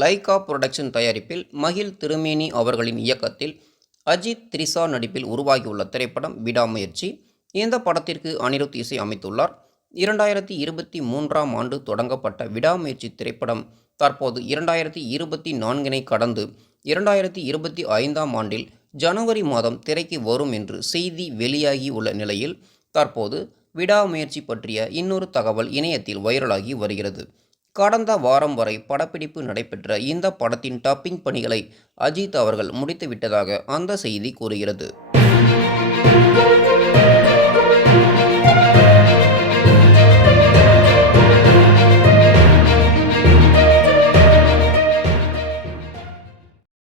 Lyca production தயாரிப்பில் மகிழ் திருமேனி அவர்களின் இயக்கத்தில் அஜித் த்ரிஷா நடிப்பில் உருவாகியுள்ள திரைப்படம் விடாமுயற்சி. இந்த படத்திற்கு அனிருத் இசை அமைத்துள்ளார். 2023ஆம் ஆண்டு தொடங்கப்பட்ட விடாமுயற்சி திரைப்படம் தற்போது 2024 கடந்து 2025ஆம் ஆண்டில் ஜனவரி மாதம் திரைக்கு வரும் என்று செய்தி வெளியாகி உள்ள நிலையில் தற்போது விடாமுயற்சி பற்றிய இன்னொரு தகவல் இணையத்தில் வைரலாகி வருகிறது. கடந்த வாரம் வரை படப்பிடிப்பு நடைபெற்ற இந்த படத்தின் டப்பிங் பணிகளை அஜித் அவர்கள் முடித்துவிட்டதாக அந்த செய்தி கூறுகிறது.